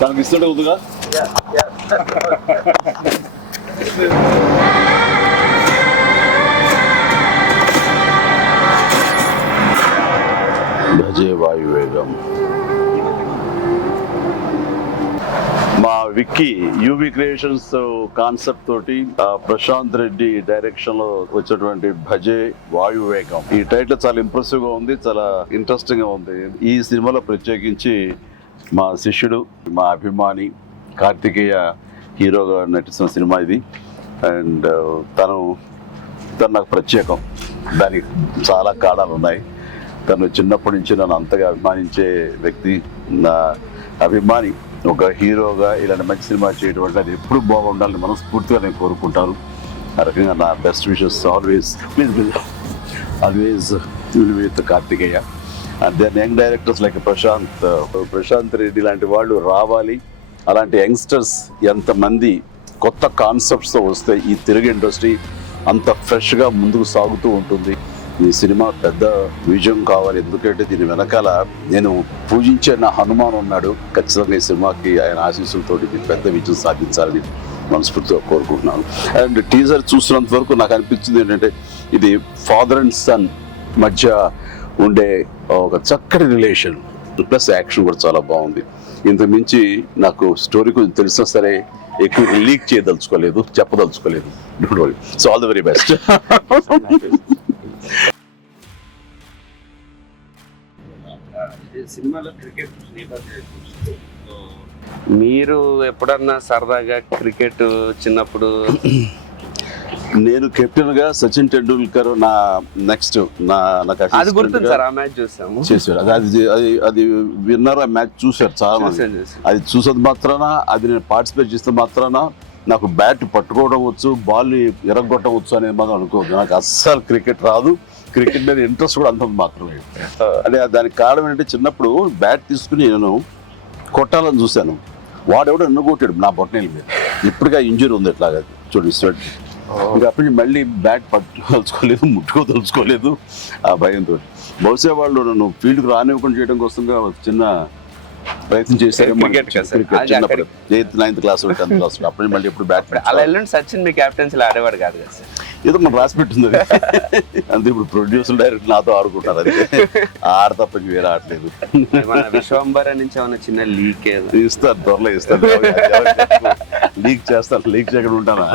తనకి ఇస్తుంటే ఉందిగా. భజే వాయువేగం. మా విక్కీ యూవి క్రియేషన్స్ కాన్సెప్ట్ తోటి ప్రశాంత్ రెడ్డి డైరెక్షన్ లో వచ్చినటువంటి భజే వాయువేగం. ఈ టైటిల్ చాలా ఇంప్రెసివ్ గా ఉంది, చాలా ఇంట్రెస్టింగ్ గా ఉంది. ఈ సినిమాలో ప్రత్యేకించి మా శిష్యుడు, మా అభిమాని కార్తికేయ హీరోగా నటిస్తున్న సినిమా ఇది. అండ్ తను నాకు ప్రత్యేకం. దానికి చాలా కారణాలు ఉన్నాయి. తను చిన్నప్పటి నుంచి నన్ను అంతగా అభిమానించే వ్యక్తి. నా అభిమాని ఒక హీరోగా ఇలాంటి మంచి సినిమా చేయడం అంటే అది ఎప్పుడు బాగుండాలని మనస్ఫూర్తిగా నేను కోరుకుంటాను. ఆ రకంగా నా best wishes always will with Karthikeya. And then young directors like Prashanth Reddy లాంటి వాళ్ళు రావాలి. అలాంటి యంగ్స్టర్స్ ఎంతమంది కొత్త కాన్సెప్ట్స్తో వస్తే ఈ తెలుగు ఇండస్ట్రీ అంత ఫ్రెష్గా ముందుకు సాగుతూ ఉంటుంది. ఈ సినిమా పెద్ద విజయం కావాలి. ఎందుకంటే దీని వెనకాల నేను పూజించే నా హనుమాన్ ఉన్నాడు. ఖచ్చితంగా ఈ సినిమాకి ఆయన ఆశీస్సులతో పెద్ద విజయం సాధించాలని మనస్ఫూర్తిగా కోరుకుంటున్నాను. అండ్ టీజర్ చూసినంత వరకు నాకు అనిపించింది ఏంటంటే ఇది ఫాదర్ అండ్ సన్ మధ్య ఉండే ఒక చక్కటి రిలేషన్ ప్లస్ యాక్షన్ కూడా చాలా బాగుంది. ఇంతకు మించి నాకు స్టోరీ కొంచెం తెలిసినా సరే ఎక్కువ లీక్ చేయదలుచుకోలేదు, చెప్పదలుచుకోలేదు. Don't worry. So all the very best. మీరు ఎప్పుడన్నా సరదాగా క్రికెట్ చిన్నప్పుడు? నేను కెప్టెన్ గా సచిన్ టెండూల్కర్ నా నెక్స్ట్ అది గుర్తుంది సార్. ఆ మ్యాచ్ చూసాము. చేశారు అది విన్నర్. ఆ మ్యాచ్ చూశారు చాలా మంది. అది చూసేది మాత్రాన, అది నేను పార్టిసిపేట్ చేస్తే మాత్రాన నాకు బ్యాట్ పట్టుకోవడం వచ్చు, బాల్ ఎరగొట్టడం వచ్చు అనేది మాత్రం అనుకోవద్దు. నాకు అస్సలు క్రికెట్ రాదు. క్రికెట్ మీద ఇంట్రెస్ట్ కూడా అంత మాత్రమే. అంటే దానికి కారణం ఏంటంటే చిన్నప్పుడు బ్యాట్ తీసుకుని నేను కొట్టాలని చూశాను. వాడెవడో ఎన్నుకొట్టాడు నా బొట్టనేల మీద. ఇప్పటికే ఇంజరీ ఉంది ఎట్లాగా చూడండి స్వెట్. ఇక అప్పటి మళ్ళీ బ్యాట్ పట్టుకోదలుచుకోలేదు, ముట్టుకోదలుచుకోలేదు ఆ భయంతో. బహుశా వాళ్ళు నన్ను ఫీల్డ్కి రానివ్వకుండా చేయడం కోసంగా చిన్న ప్రయత్నం చేశారు. చిన్నప్పుడు 8th 9th class 10th class అప్పటి మళ్ళీ ఎప్పుడు బ్యాట్. అలా వెళ్ళండి. సచిన్ మీ క్యాప్టెన్సీలో ఆడేవాడు కాదు కదా సార్? ఏదో మనం రాసి పెట్టింది అంతే. ఇప్పుడు ప్రొడ్యూసర్ డైరెక్ట్ నాతో ఆడుకుంటారు. అది ఆడ తప్ప వేరే ఆడలేదు. విశ్వంబర నుంచి ఏమన్నా చిన్న లీక్ ఇస్తారు, త్వరలో ఇస్తారు. లీక్ చేస్తాను, లీక్ చేయకుండా ఉంటానా?